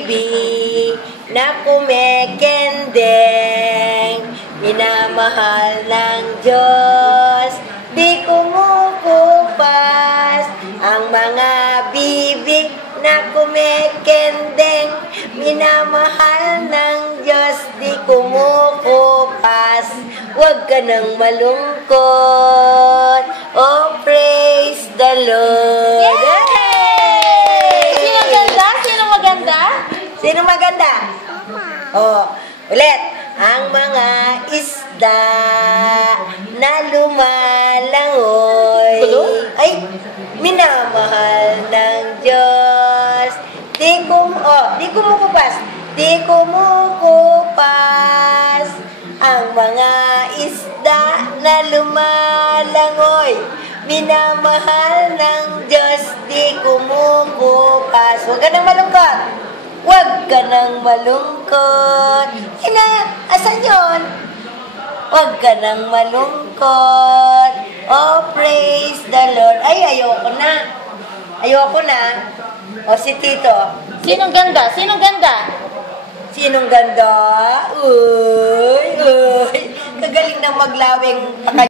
pag-ibig na kumekendeng, minamahal ng Diyos, di kumukupas. Ang mga bibig na kumekendeng, minamahal ng Diyos, di kumukupas. Huwag ka nang malungkot, oh praise the Lord. Yay! Sino ganda? Sino maganda? Sino maganda? Oh, ulit. Ang mga isda na lumalangoy, ay, minamahal ng Diyos. Di kumukupas. Di kumukupas. Ang mga isda na lumalangoy, minamahal ng Diyos. Di kumukupas. Huwag ka nang malungkot. Huwag ka nang malungkot. Asan yun? Huwag ka nang malungkot. Oh, praise the Lord. Ay, ayoko na. Ayoko na. O, si Tito. Sinong ganda? Sinong ganda? Sinong ganda? Uy, uy. Kagaling na maglawing